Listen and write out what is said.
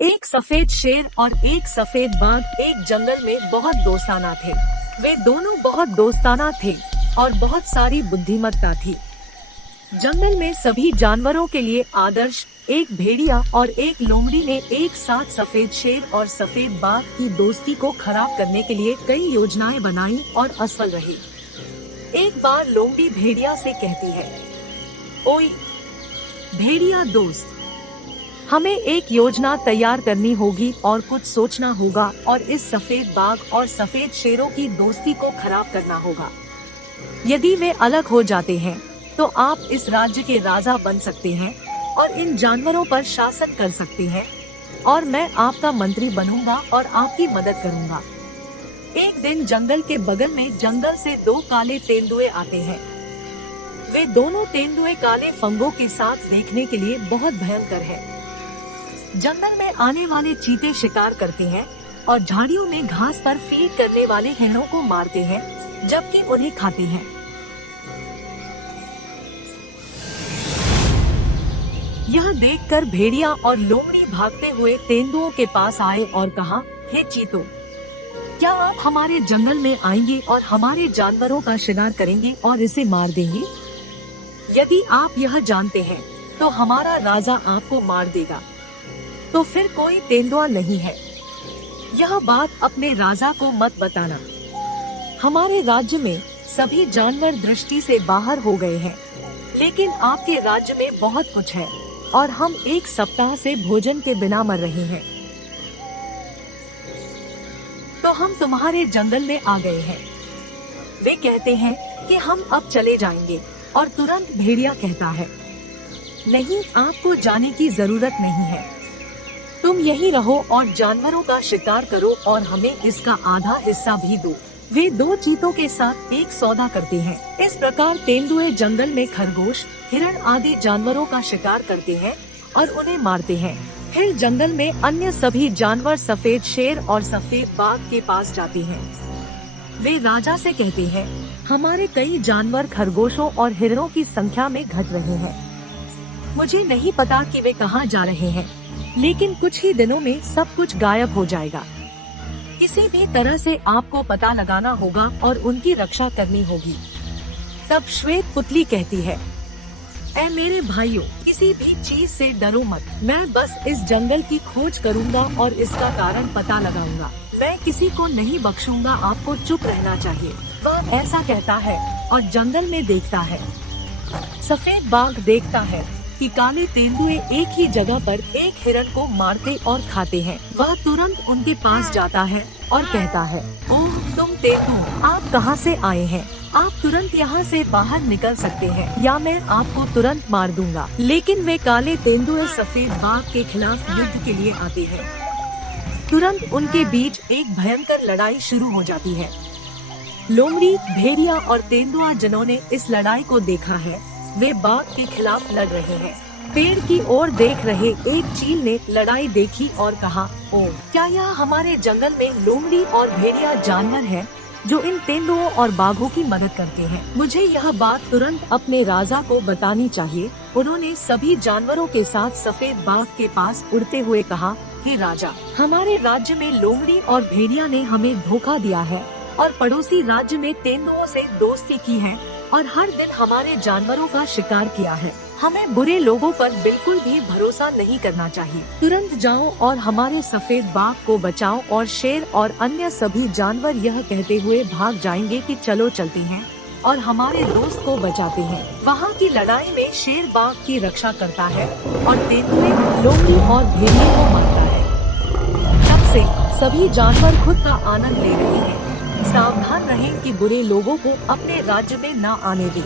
एक सफेद शेर और एक सफेद बाघ एक जंगल में बहुत दोस्ताना थे। वे दोनों बहुत दोस्ताना थे और बहुत सारी बुद्धिमत्ता थी। जंगल में सभी जानवरों के लिए आदर्श एक भेड़िया और एक लोमड़ी ने एक साथ सफेद शेर और सफेद बाघ की दोस्ती को खराब करने के लिए कई योजनाएं बनाई और असफल रही। एक बार लोमड़ी भेड़िया से कहती है, ओए भेड़िया दोस्त, हमें एक योजना तैयार करनी होगी और कुछ सोचना होगा और इस सफेद बाघ और सफेद शेरों की दोस्ती को खराब करना होगा। यदि वे अलग हो जाते हैं तो आप इस राज्य के राजा बन सकते हैं और इन जानवरों पर शासन कर सकते हैं और मैं आपका मंत्री बनूंगा और आपकी मदद करूंगा। एक दिन जंगल के बगल में जंगल से दो काले तेंदुए आते हैं। वे दोनों तेंदुए काले फंगों के साथ देखने के लिए बहुत भयंकर हैं। जंगल में आने वाले चीते शिकार करते हैं और झाड़ियों में घास पर फीड करने वाले हिरणों को मारते हैं जबकि उन्हें खाते हैं। यह देखकर भेड़िया और लोमड़ी भागते हुए तेंदुओं के पास आए और कहा, हे चीतों, क्या आप हमारे जंगल में आएंगे और हमारे जानवरों का शिकार करेंगे और इसे मार देंगे? यदि आप यह जानते हैं तो हमारा राजा आपको मार देगा। तो फिर कोई तेंदुआ नहीं है। यह बात अपने राजा को मत बताना। हमारे राज्य में सभी जानवर दृष्टि से बाहर हो गए हैं, लेकिन आपके राज्य में बहुत कुछ है और हम एक सप्ताह से भोजन के बिना मर रहे हैं। तो हम तुम्हारे जंगल में आ गए हैं। वे कहते हैं कि हम अब चले जाएंगे और तुरंत भेड़िया कहता है, नहीं, आपको जाने की जरूरत नहीं है। तुम यहीं रहो और जानवरों का शिकार करो और हमें इसका आधा हिस्सा भी दो। वे दो चीतों के साथ एक सौदा करते हैं। इस प्रकार तेंदुए जंगल में खरगोश, हिरण आदि जानवरों का शिकार करते हैं और उन्हें मारते हैं। फिर जंगल में अन्य सभी जानवर सफेद शेर और सफेद बाघ के पास जाते हैं। वे राजा से कहते हैं, हमारे कई जानवर खरगोशों और हिरणों की संख्या में घट रहे हैं। मुझे नहीं पता कि वे कहाँ जा रहे हैं, लेकिन कुछ ही दिनों में सब कुछ गायब हो जाएगा। किसी भी तरह से आपको पता लगाना होगा और उनकी रक्षा करनी होगी। तब श्वेत पुतली कहती है, ऐ मेरे भाइयों, किसी भी चीज से डरो मत। मैं बस इस जंगल की खोज करूंगा और इसका कारण पता लगाऊंगा। मैं किसी को नहीं बख्शूंगा, आपको चुप रहना चाहिए। वह ऐसा कहता है और जंगल में देखता है। सफेद बाघ देखता है कि काले तेंदुए एक ही जगह पर एक हिरण को मारते और खाते हैं। वह तुरंत उनके पास जाता है और कहता है, ओह तुम तेंदुए, आप कहाँ से आए हैं? आप तुरंत यहाँ से बाहर निकल सकते हैं या मैं आपको तुरंत मार दूंगा। लेकिन वे काले तेंदुए सफेद बाघ के खिलाफ युद्ध के लिए आते हैं। तुरंत उनके बीच एक भयंकर लड़ाई शुरू हो जाती है। लोमड़ी, भेड़िया और तेंदुआ जिन्होंने इस लड़ाई को देखा है, वे बाघ के खिलाफ लड़ रहे हैं। पेड़ की ओर देख रहे एक चील ने लड़ाई देखी और कहा, ओह, क्या यह हमारे जंगल में लोमड़ी और भेड़िया जानवर हैं जो इन तेंदुओं और बाघों की मदद करते हैं? मुझे यह बात तुरंत अपने राजा को बतानी चाहिए। उन्होंने सभी जानवरों के साथ सफेद बाघ के पास उड़ते हुए कहा, हे राजा, हमारे राज्य में लोमड़ी और भेड़िया ने हमें धोखा दिया है और पड़ोसी राज्य में तेंदुओं से दोस्ती की है और हर दिन हमारे जानवरों का शिकार किया है। हमें बुरे लोगों पर बिल्कुल भी भरोसा नहीं करना चाहिए। तुरंत जाओ और हमारे सफेद बाघ को बचाओ। और शेर और अन्य सभी जानवर यह कहते हुए भाग जाएंगे कि चलो चलते हैं और हमारे दोस्त को बचाते हैं। वहाँ की लड़ाई में शेर बाघ की रक्षा करता है और तेंदुए लोमड़ी और भेड़िए को मारता है। तब से सभी जानवर खुद का आनंद ले रहे हैं। सावधान रहें कि बुरे लोगों को अपने राज्य में न आने दें।